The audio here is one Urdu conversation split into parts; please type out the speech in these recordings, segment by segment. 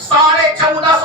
1450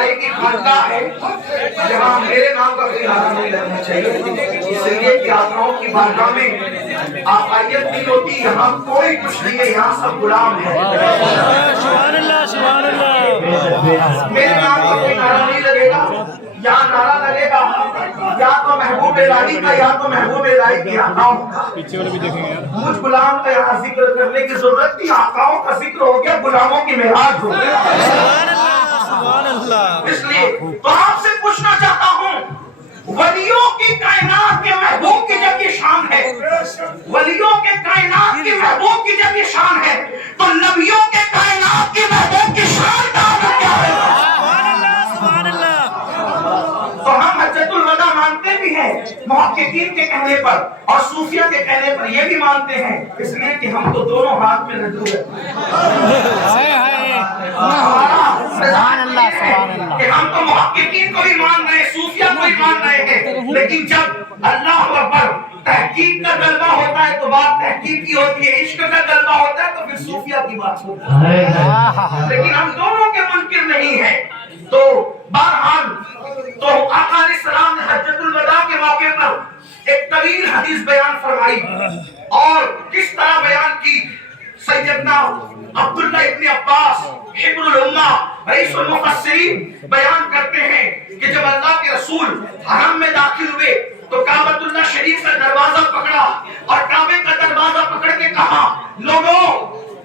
الہی کی خانقاہ ہے جہاں میرے نام کا کوئی نعرہ نہیں لگنا چاہیے، اس لیے کہ آقاؤں کی بارگاہ میں آقائیت نہیں ہوتی، یہاں کوئی کچھ نہیں ہے، یہاں سب غلام ہے۔ سبحان اللہ سبحان اللہ۔ میرے نام کا کوئی نعرہ نہیں لگے گا، یہاں نعرہ لگے گا یا تو محبوب الہی کا یا تو محبوب الہی کی آقاؤں کا۔ مجھ غلام کا یہاں ذکر کرنے کی ضرورت تھی، آقاؤں کا ذکر ہو گیا، غلاموں کی معراج ہو گیا۔ اس لیے تو آپ سے پوچھنا چاہتا ہوں، ولیوں کی کائنات کے محبوب کی جب یہ شان ہے، ولیوں کے کائنات کے محبوب کی جب یہ شان ہے، تو نبیوں کے کائنات کے محبوب کی شان کا کیا ہے؟ تو ہم حجۃ الوداع مانتے بھی ہیں محققین کے کہنے پر اور صوفیہ کے کہنے پر یہ بھی مانتے ہیں، اس لیے کہ ہم تو دونوں ہاتھ میں لڈو ہیں۔ کہ ہم تو محققین کو بھی مان رہے ہیں، صوفیہ کو بھی مان رہے ہیں، لیکن جب اللہ اکبر تحقیق کا غلبہ ہوتا ہے تو بات تحقیق کی ہوتی ہے، عشق کا غلبہ ہوتا ہے تو پھر صوفیہ کی بات ہوتی ہے، لیکن ہم دونوں کے منکر نہیں ہیں۔ تو بہرحال تو آقا علیہ السلام نے حجۃ الوداع کے موقع پر ایک طویل حدیث بیان فرمائی، اور کس طرح بیان کی؟ سیدنا عبداللہ ابن عباس حبر الامہ رئیس المفسرین بیان کرتے ہیں کہ جب اللہ کے رسول حرم میں داخل ہوئے تو کعبۃ اللہ شریف کا دروازہ پکڑا اور کعبے کا دروازہ پکڑ کے کہا، لوگوں،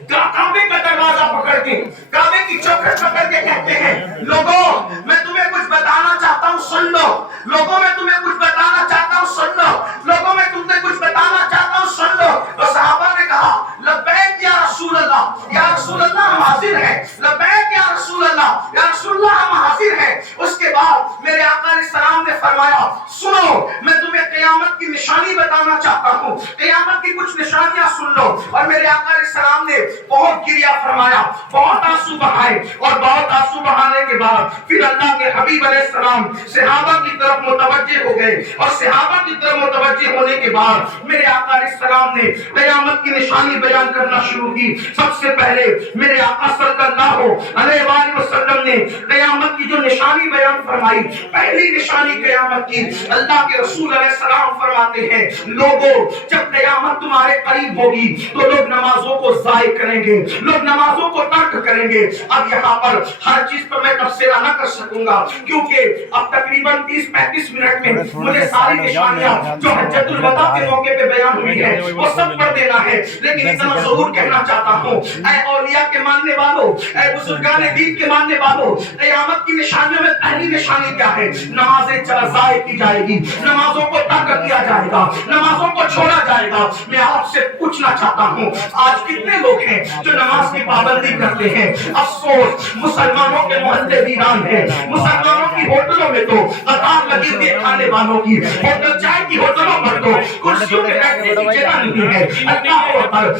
کعبے کا دروازہ پکڑ کے، کعبے کی چوکھٹ پکڑ کے کہتے ہیں، لوگوں میں تمہیں کچھ بتانا چاہتا ہوں، سن لو، لوگوں میں تمہیں کچھ بتانا چاہتا ہوں، سن لو، لوگوں میں تمہیں کچھ بتانا چاہتا ہوں، سن لو۔ تو صحابہ نے کہا، لبیک یا رسول اللہ، یا رسول اللہ ہم حاضر ہیں، لبیک یا رسول اللہ، یا رسول اللہ ہم حاضر ہیں۔ اس کے بعد میرے آقا علیہ السلام نے فرمایا، سنو میں تمہیں قیامت کی نشانی بتانا چاہتا ہوں، قیامت کی کچھ نشانیاں سن لو۔ اور میرے آقا علیہ السلام نے بہت گریہ فرمایا، بہت آنسو بہائے، اور بہت آنسو بہانے کے بعد پھر اللہ کے حبیب علیہ السلام صحابہ کی طرف متوجہ ہو گئے، اور صحابہ کی طرف متوجہ ہونے کے بعد میرے آقا علیہ السلام نے قیامت کی نشانی بیان کرنا شروع کی۔ سب سے پہلے میرے آقا صلی اللہ علیہ وآلہ وسلم نے قیامت کی جو نشانی بیان فرمائی، پہلی نشانی قیامت کی، اللہ کے رسول علیہ السلام فرماتے ہیں، لوگوں جب قیامت تمہارے قریب ہوگی تو لوگ نمازوں کو ضائع کریں گے، لوگ نمازوں کو ترک کریں گے۔ اب یہاں پر ہر چیز پر میں تفصیل نہ کر سکوں گا کیونکہ اب تقریباً 30-35 منٹ میں مجھے ساری نشانیاں جو حجۃ الوداع کے موقع پہ بیان ہوئی ہے وہ سب پڑھ دینا ہے، لیکن اتنا ضرور کہنا چاہتا ہوں، اے اولیاء کے ماننے والوں، اے بزرگان دین کے ماننے والوں، قیامت کی نشانیوں میں پہلی نشانی کیا ہے؟ نمازیں ضائع کی جائے گی، نمازوں کو ترک کیا جائے گا، نمازوں کو چھوڑا جائے گا۔ میں آپ سے پوچھنا چاہتا ہوں، آج کتنے لوگ ہیں جو نماز کی پابندی کرتے ہیں؟ افسوس، مسلمانوں کے محلے ویران ہیں، مسلمانوں کی ہوٹلوں میں تو قطار لگی ہوئی کھانے والوں کی، ہوٹل چائے کی ہوٹلوں پر تو کرسیوں پہ بیٹھنے کی جگہ نہیں ہے۔ اللہ اکبر،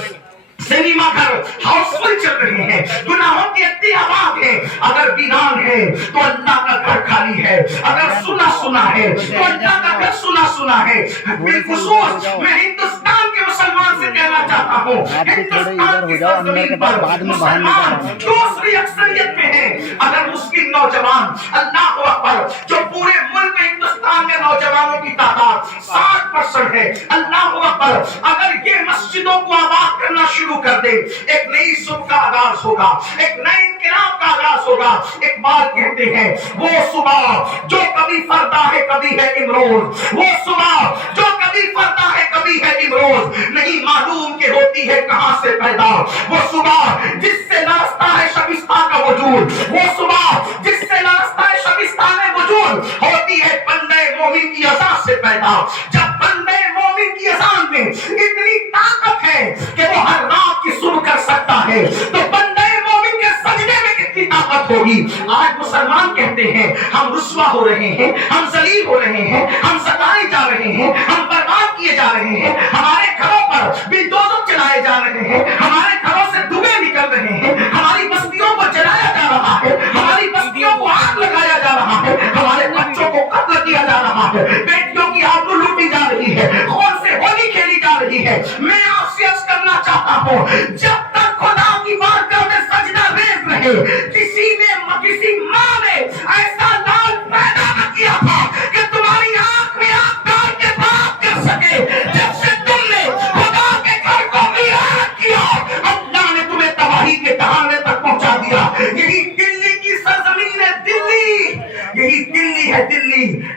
سینما گھر ہاؤس فل چل رہے ہیں، گناہوں کی اتنی آباد ہے۔ اگر ویران ہے تو اللہ کا گھر خالی ہے، اگر سنا سنا ہے تو اللہ کا گھر سنا سنا ہے۔ بالخصوص میں ہندوستان کے مسلمان سے کہنا چاہتا ہوں، ہندوستان کی سرزمین پر مسلمان دوسری اکثریت میں ہیں۔ اگر مسلم نوجوان، اللہ اکبر، جو پورے ملک میں ہندوستان میں نوجوانوں کی تعداد 60% ہے، اللہ اکبر، اگر یہ مسجدوں کو آباد کرنا شروع کر دے، ایک نئی صبح کا آغاز ہوگا، ایک نئے انقلاب کا آغاز ہوگا۔ ایک بات کہتے ہیں، وہ صبح جو کبھی فردا ہے کبھی ہے امروز، وہ صبح جو کبھی فردا ہے کبھی ہے امروز، نہیں معلوم کہ ہوتی ہے کہاں سے پیدا۔ وہ صبح جس سے لرزتا ہے شبستہ کا وجود، وہ صبح جس سے لرزتا ہے شبستہ میں وجود، ہوتی ہے بندے مومن کی اذان سے پیدا۔ جب بندے مومن کی اذان میں اتنی طاقت ہے کہ وہ ہر رات کی صبح کر سکتا ہے، تو بندے مومن کے سجدے میں کتنی طاقت ہوگی۔ آج مسلمان کہتے ہیں ہم رسوا ہو رہے ہیں، ہم ذلیل ہو رہے ہیں، ہم ستائے جا رہے ہیں، ہم برباد کیے جا رہے ہیں، ہمارے گھروں پر بلڈوزر چلائے جا رہے ہیں، ہمارے گھروں سے دھوئیں نکل رہے ہیں، ہماری بستیوں کو جلایا جا رہا ہے، ہماری بستیوں کو آگ لگایا جا رہا ہے، ہمارے بچوں کو قتل کیا جا رہا ہے، بیٹیوں کی آبرو لوٹی جا رہی ہے، خون سے ہولی کھیلی جا رہی ہے۔ میں آپ سے عرض کرنا چاہتا ہوں، جب تک خدا کی بارگاہ میں سجدہ ریز رہے، کسی ماں نے ایسے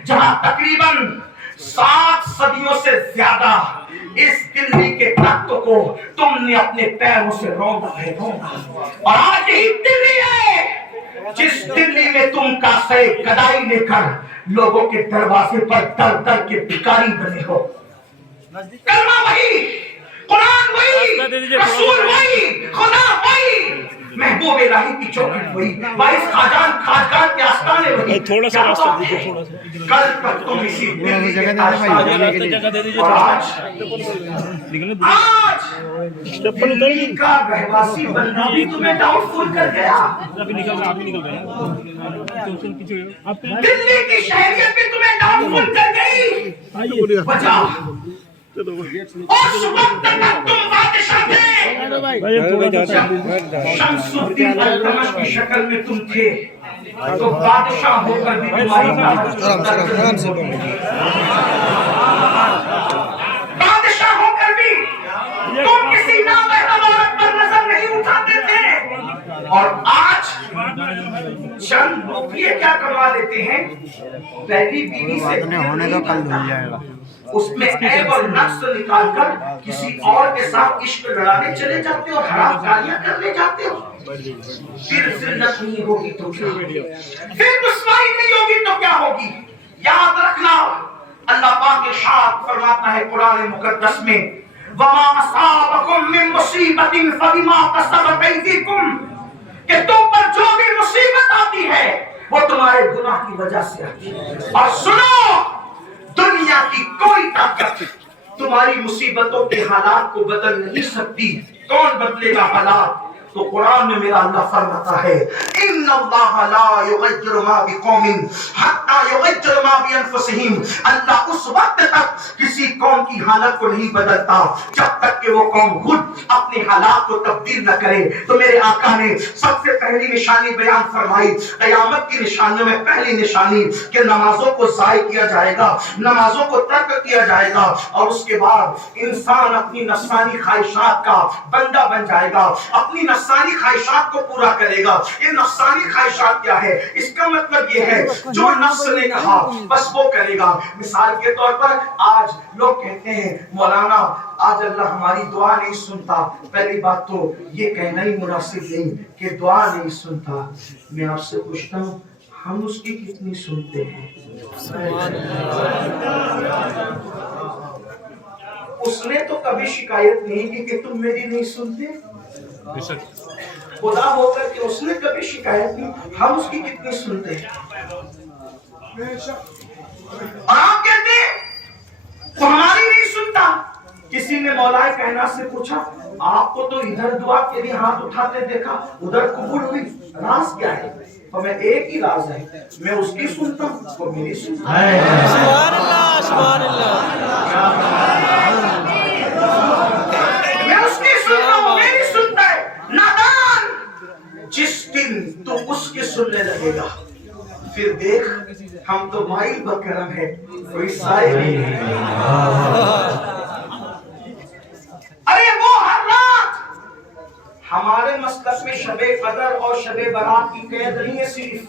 جہاں تقریباً 7 صدیوں سے زیادہ اس دلی کے تخت کو تم نے اپنے پیروں سے روندا ہے اور آج ہی دلی ہے جس دلی میں تم کاسے گدائی لے کر لوگوں کے دروازے پر در در کے بھکاری بنے ہو. کلمہ وہی، قرآن وہی، رسول وہی، خدا وہی، محبوب الہی کی چوکھٹ وہی، باعث خاجان کے آستانے وہی. تھوڑا سا راستہ دیجیے، تھوڑا سا. کل تک تم اسی دلی کے آستانے جگہ دے دیجیے. اور آج دلی کا رہواسی بننا بھی تمہیں ڈاؤٹ فل کر گیا. دلی کی شہریت بھی تمہیں ڈاؤٹ فل کر گئی. وجہ اس وقت تک تم بادشاہ تھے شمس الدین التمش کی شکل میں تم تھے تو بادشاہ ہو کر بھی تمہاری بادشاہ ہو کر بھی تم کسی نامحرم عورت پر نظر نہیں اٹھاتے تھے. اور آج چند روپیے کیا کما لیتے ہیں پہلی بیوی سے ہونے تو کل دھل جائے گا. اس میں عیب اور نقص نکال کر کسی اور کے ساتھ عشق لڑانے چلے جاتے ہو اور حرام کاریاں کرنے جاتے ہو. پھر ذلت نہیں ہوگی تو کیا، پھر رسوائی نہیں ہوگی تو کیا ہوگی. یاد رکھنا اللہ پاک ارشاد فرماتا ہے قرآن مقدس میں وَمَا أَصَابَكُم مِّن مُّصِيبَةٍ فَبِمَا كَسَبَتْ أَيْدِيكُم کہ تم پر جو بھی مصیبت آتی ہے وہ تمہارے گناہ کی وجہ سے آتی ہے. اور سنو دنیا کی کوئی طاقت تمہاری مصیبتوں کے حالات کو بدل نہیں سکتی. کون بدلے گا حالات؟ تو قرآن میں میرا اللہ فرماتا ہے ان اللہ لا یغیر ما بقوم حتی یغیر ما بانفسہم. اللہ اس وقت تک کسی قوم کی حالت کو نہیں بدلتا جب تک کہ وہ قوم خود اپنے حالات کو تبدیل نہ کرے. تو میرے آقا نے سب سے پہلی نشانی بیان فرمائی قیامت کی نشانیوں میں پہلی نشانی کہ نمازوں کو ضائع کیا جائے گا، نمازوں کو ترک کیا جائے گا اور اس کے بعد انسان اپنی نفسانی خواہشات کا بندہ بن جائے گا، اپنی نفسانی خواہشات کو پورا کرے گا. یہ نفسانی خواہشات کیا ہے؟ اس کا مطلب یہ ہے جو نفس نے کہا بس وہ کرے گا. مثال کے طور پر آج لوگ کہتے ہیں مولانا آج اللہ ہماری دعا نہیں سنتا. پہلی بات تو یہ کہنا ہی مناسب نہیں کہ دعا نہیں سنتا. میں آپ سے پوچھتا ہوں ہم اس کی کتنی سنتے ہیں؟ اس نے تو کبھی شکایت نہیں کی کہ تم میری نہیں سنتے. خدا ہو کر کہ اس نے کبھی شکایت نہیں. ہم اس کی کتنی سنتے ہیں؟ اور آپ کہتے ہیں تو ہماری نہیں سنتا. کسی نے مولا کائنات سے پوچھا آپ کو تو ادھر دعا کے لیے ہاتھ اٹھاتے دیکھا ادھر قبول ہوئی، راز کیا ہے؟ تو میں ایک ہی راز ہے میں اس کی سنتا ہوں وہ میری سنتا ہے. سبحان اللہ، سبحان اللہ. میں اس کی سنتا ہوں میری سنتا ہے. نادان جس دن تو اس کے سننے لگے گا پھر دیکھ ہم تو مائی بکرم ہے کوئی سائے نہیں ہے. ارے وہ ہر رات ہمارے مسلک میں شب قدر اور شب برات کی قید نہیں ہے. صرف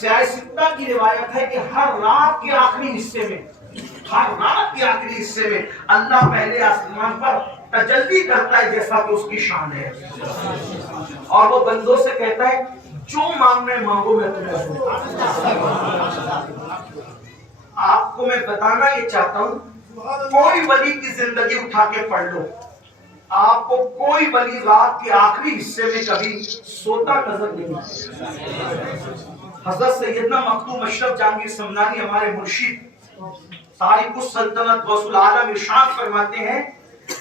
سیاہ ستہ کی روایت ہے کہ ہر رات کے آخری حصے میں اللہ پہلے آسمان پر تجلی کرتا ہے جیسا کہ اس کی شان ہے اور وہ بندوں سے کہتا ہے جو مانگنے مانگو میں تمہیں دوں. آپ کو میں بتانا یہ چاہتا ہوں کوئی ولی کی زندگی اٹھا کے پڑھ لو آپ کو کوئی ولی رات کے آخری حصے میں کبھی سوتا نظر نہیں آتا. حضرت سیدنا مخدوم اشرف جہانگیر سمنانی ہمارے مرشد تاریخ السلطنت غوث العالم ارشاد فرماتے ہیں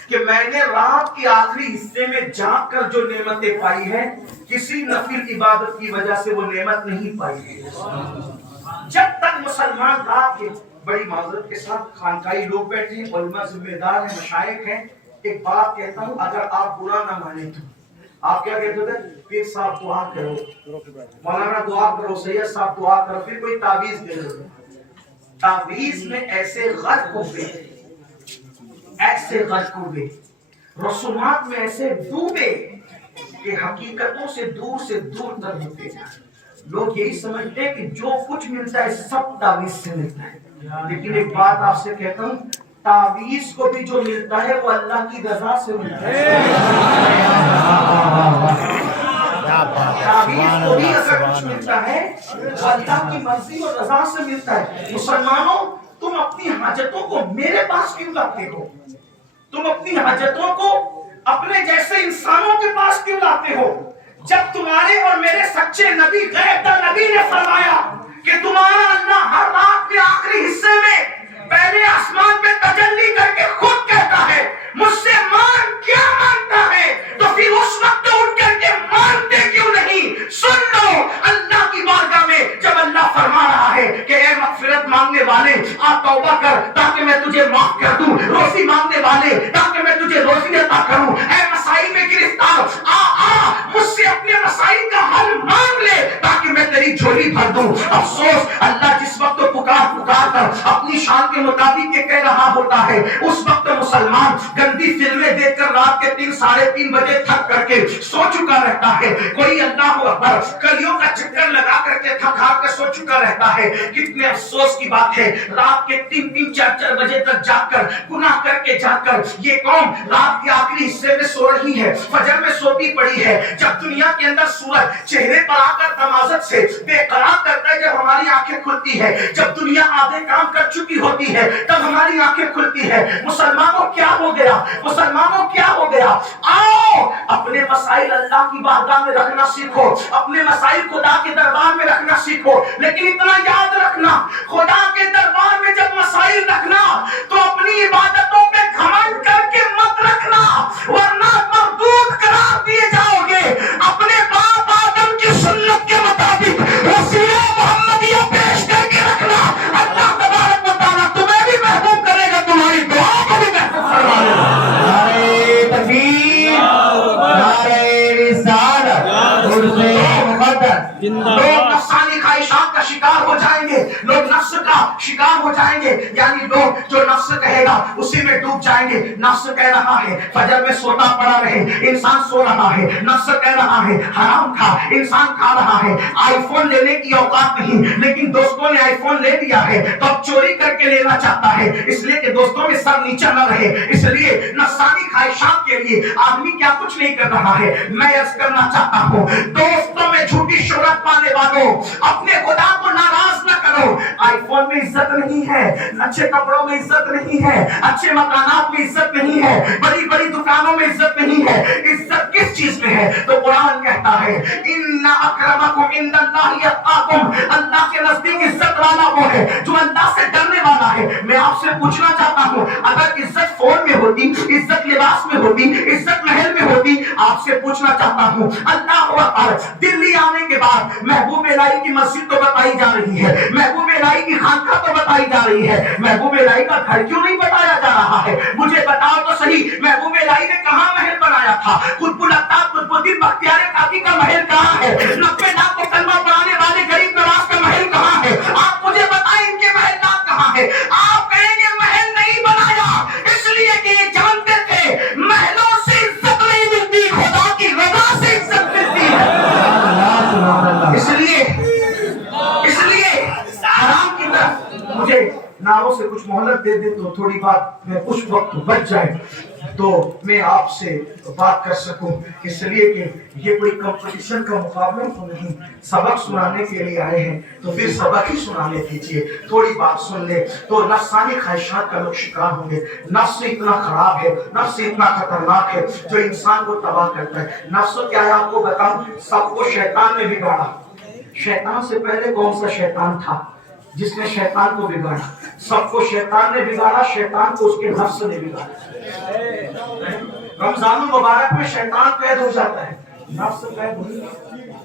کہ میں نے رات کے آخری حصے میں جاگ کر جو نعمتیں پائی ہیں کسی نفل عبادت کی وجہ سے وہ نعمت نہیں پائی ہے. جب تک مسلمان رات کے بڑی معذرت کے ساتھ خانقاہی لوگ بیٹھے ہیں علماء ذمہ دار ہیں مشائخ ہیں ایک بات کہتا ہوں اگر آپ برا نہ مانیں تو آپ کیا کہتے تھے پیر صاحب دعا کرو مولانا دعا کرو سید صاحب دعا کرو پھر کوئی تعویذ دے دو. تعویذ میں ایسے غرق ہوئے رسومات میں ایسے ڈوبے کہ حقیقتوں سے دور تک ہوتے جائیں. لوگ یہی سمجھتے ہیں کہ جو کچھ ملتا ہے سب تعویذ سے ملتا ہے، لیکن ایک بات آپ سے کہتا ہوں، تعویذ کو بھی جو ملتا ہے وہ اللہ کی رضا سے ملتا ہے۔ تعویذ کو بھی اگر کچھ ملتا ہے وہ اللہ کی مرضی اور رضا سے ملتا ہے۔ مسلمانوں، تم اپنی حاجتوں کو میرے پاس کیوں لاتے ہو؟ تم اپنی حاجتوں کو اپنے جیسے انسانوں کے پاس کیوں لاتے ہو؟ جب تمہارے اور میرے سچے نبی غیب دار نبی نے فرمایا کہ تمہارا اللہ ہر رات کے آخری حصے میں پہلے آسمان پہ تجلی کر کے خود کہتا ہے مجھ سے مان کیا مانگتا ہے، تو پھر اس وقت اٹھ کر کے مانتے کیوں نہیں؟ سن لو، اللہ کی بارگاہ میں جب اللہ فرما رہا ہے کہ اے مغفرت مانگنے والے آ توبہ کر تاکہ میں تجھے معاف کر دوں، روزی مانگنے والے تاکہ میں تجھے روزی عطا کروں، اے مسائل میں گرفتار مجھ سے اپنے مسائل کا حل مانگ لے تاکہ میں تیری جھولی بھر دوں۔ افسوس، اللہ جس وقت پکار کر اپنی شان کے مطابق یہ کہہ رہا ہوتا ہے، اس وقت مسلمان گندی فلمیں دیکھ کر رات کے 3 ساڑھے 3 بجے تھک کر کے سو چکا رہتا ہے، کوئی اللہ اکبر کلیوں کا چکر لگا کر کے تھک ہار کے سو چکا رہتا ہے۔ کتنے افسوس کی بات ہے، رات کے 3 4 بجے تک جاگ کر گناہ کر کے جاگ کر یہ قوم رات کے آخری حصے میں سو رہی ہے، فجر میں سوتی پڑی ہے۔ جب دنیا کے اندر سورج چہرے پر آ کر تمازت سے بے قرار کرتا ہے، جب ہماری آنکھیں کھلتی ہے، جب دنیا آدھے کام کر چکی ہوتی ہے تب ہماری آنکھیں کھلتی ہے۔ مسلمانوں کیا ہو گیا؟ مسلمانوں کیا ہو گیا؟ آؤ اپنے مسائل اللہ کی بارگاہ میں رکھنا سیکھو، اپنے مسائل خدا کے دربار میں رکھنا سیکھو، لیکن اتنا یاد رکھنا خدا کے دربار میں جب مسائل رکھنا تو اپنی عبادتوں پہ گھمنڈ کر کے مت رکھنا، ورنہ مردود قرار دیے جاؤ گے۔ اپنے باپ آدم کی سنت کے مطابق وسیلہ محمدیہ پیش کر کے رکھنا، اللہ تبارک و تعالیٰ تمہیں بھی محبوب کرے گا، تمہاری دعا کو بھی محبوب فرما لے گا۔ نعرہ تکبیر، نعرہ رسالت، عرض مقدس۔ لوگ نفسانی خواہشات کا شکار ہو جائیں گے، لوگ نفس کا شکار ہو جائیں گے، یعنی لوگ جو نفس کہے گا اسی میں ڈوب جائیں گے۔ نفس کہہ رہا ہے فجر میں سوتا پڑا رہے، انسان سو رہا ہے۔ نفس کہہ رہا ہے حرام کھا، انسان کھا رہا ہے۔ آئی فون لینے کی اوقات نہیں، لیکن دوستوں نے آئی فون لے لیا ہے تو اب چوری کر کے لینا چاہتا ہے، اس لیے کہ دوستوں میں سر نیچا نہ رہے۔ اس لیے نفسانی خواہشات کے لیے آدمی کیا کچھ نہیں کر رہا ہے۔ میں عرض کرنا چاہتا ہوں، دوستوں میں جھوٹی شہرت پانے والوں، اپنے خدا کو ناراض نہ کرو۔ آئی فون میں عزت نہیں ہے، اچھے کپڑوں میں عزت نہیں ہے، اچھے مکانات میں عزت نہیں ہے، بڑی بڑی دکانوں میں عزت نہیں ہے۔ عزت کس چیز میں ہے؟ تو قرآن کہتا ہے ان اکرمکم عند اللہ اتقاکم، اللہ کے نزدیک عزت والا وہ ہے جو اللہ سے ڈرنے والا ہے۔ میں آپ سے پوچھنا چاہتا ہوں، اگر عزت فون میں ہوتی، عزت لباس میں ہوتی، عزت محل میں ہوتی، آپ سے پوچھنا چاہتا ہوں، اللہ اکبر، دلی آنے کے بعد محبوب الہی کی مسجد تو بتائی جا رہی ہے، محبوب الہی کی خانقاہ تو بتائی جا رہی ہے، محبوب الہی کا گھر کیوں نہیں بتایا جا رہا ہے؟ مجھے بتاؤ تو صحیح، محبوب الہی نے کہاں محل بنایا تھا؟ قطب الطاق قطب الدین بختیار کاکی کا محل کہاں ہے؟ 90 لاکھ کو کلمہ پڑھانے والے غریب نواز کا محل کہاں ہے؟ آپ مجھے بتائیں ان کے محلات کہاں ہے؟ آپ کہیں گے محل نہیں بنایا اس لیے کہ یہ جانتے تھے محلوں سے عزت نہیں ملتی، خدا کی رضا سے عزت ملتی ہے۔ اس لیے حرام کی طرف مجھے ناروں سے کچھ مہلت دے دے تو تھوڑی بات میں کچھ وقت بچ جائے تو میں آپ سے بات کر سکوں، اس لیے کہ یہ کوئی کمپٹیشن کا مقابلہ تو نہیں، سبق سنانے کے لیے آئے ہیں تو پھر سبق ہی سنانے دیجیے، تھوڑی بات سن لے تو نفسانی خواہشات کا لوگ شکار ہوں گے۔ نفس اتنا خراب ہے، نفس اتنا خطرناک ہے جو انسان کو تباہ کرتا ہے۔ نفس کیا ہے آپ کو بتاؤں، سب کو شیطان نے بگاڑا۔ شیطان سے پہلے کون سا شیطان تھا جس نے شیطان کو بگاڑا؟ سب کو شیطان نے بگاڑا، شیطان کو اس کے نفس نے بگاڑا۔ رمضان المبارک میں شیطان قید ہو جاتا ہے، نفس قید نہیں ہوتا۔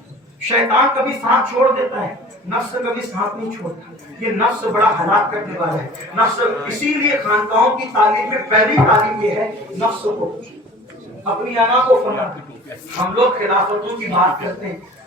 شیطان کبھی ساتھ چھوڑ دیتا ہے، نفس کبھی ساتھ نہیں چھوڑتا۔ یہ نفس بڑا ہلاک کرنے والا ہے۔ نفس اسی لیے خانقاہوں کی تعلیم میں پہلی تعلیم یہ ہے نفس کو اپنی انا کو فنا۔ ہم لوگ خلافتوں کی بات کرتے ہیں،